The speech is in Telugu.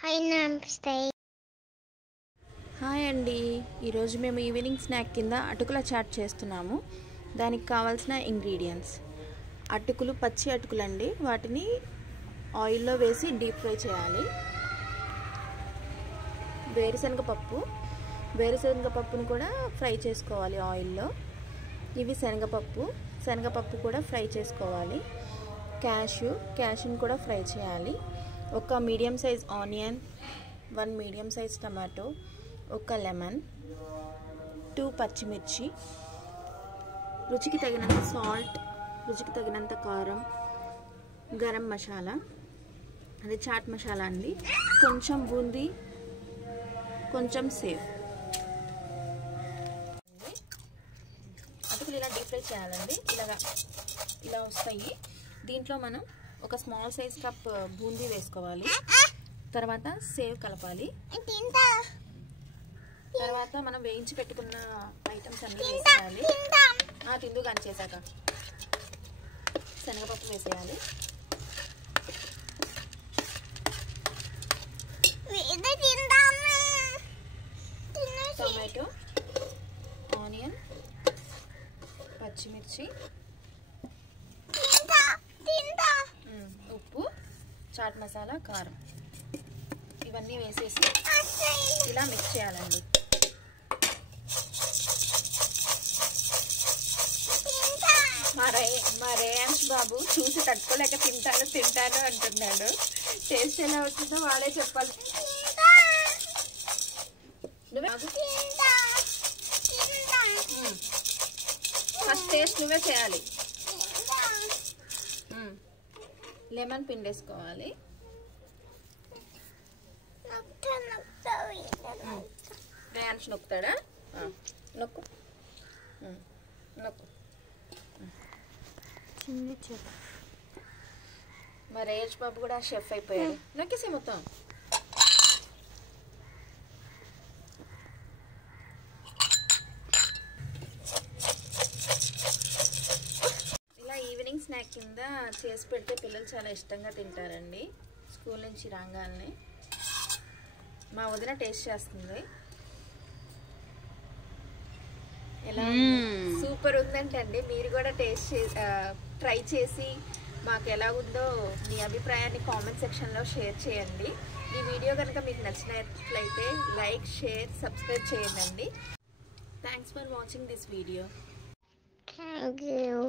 హాయ్ నమస్తే. హాయ్ అండి. ఈరోజు మేము ఈవినింగ్ స్నాక్ కింద అటుకుల చాట్ చేస్తున్నాము. దానికి కావాల్సిన ఇంగ్రీడియంట్స్: అటుకులు, పచ్చి అటుకులు అండి. వాటిని ఆయిల్లో వేసి డీప్ ఫ్రై చేయాలి. వేరుశనగపప్పును కూడా ఫ్రై చేసుకోవాలి ఆయిల్లో. ఇవి శనగపప్పు కూడా ఫ్రై చేసుకోవాలి. క్యాష్యూని కూడా ఫ్రై చేయాలి. ఒక medium size onion, 1 medium size tomato, ఒక లెమన్, 2 పచ్చిమిర్చి, రుచికి తగినంత సాల్ట్, రుచికి తగినంత కారం, గరం మసాలా, అది చాట్ మసాలా అండి, కొంచెం బూందీ, కొంచెం సేవ్. అటుకులు ఇలా డీప్ ఫ్రై చేయాలండి. ఇలా వస్తాయి. దీంట్లో మనం ఒక స్మాల్ సైజ్ కప్ బూందీ వేసుకోవాలి. తర్వాత సేవ్ కలపాలి. తర్వాత మనం వేయించి పెట్టుకున్న ఐటమ్స్ అన్నీ వేసేయాలి. తిందు కానీ చేశాక శనగపప్పు వేసేయాలి. టొమాటో, ఆనియన్, పచ్చిమిర్చి, ఉప్పు, చాట్ మసాలా, కారం, ఇవన్నీ వేసేసి ఇలా మిక్స్ చేయాలండి. మా రేయాంష్ బాబు చూసి తట్టుకోలేక తింటాను అంటున్నాడు. టేస్ట్ ఎలా వచ్చిందో వాడే చెప్పాలి. ఫస్ట్ టేస్ట్ నువ్వే చేయాలి. లెమన్ పిండేసుకోవాలి. రేయాంష్ నొక్కుతాడా? నొక్కు. మా రేయాంష్ బాబు కూడా షెఫ్ అయిపోయాడు. నొక్కేసే మొత్తం. ఇలా ఈవినింగ్ స్నాక్ కింద చేసి పెడితే పిల్లలు చాలా ఇష్టంగా తింటారండి. స్కూల్ నుంచి రాగానే మా వదిన టేస్ట్ చేస్తుంది. ఎలా సూపర్ ఉందంటండి. మీరు కూడా ట్రై చేసి మాకు ఎలా ఉందో మీ అభిప్రాయాన్ని కామెంట్ సెక్షన్లో షేర్ చేయండి. ఈ వీడియో కనుక మీకు నచ్చినట్లయితే లైక్, షేర్, సబ్స్క్రైబ్ చేయండి. Thanks for watching this video. Thank you.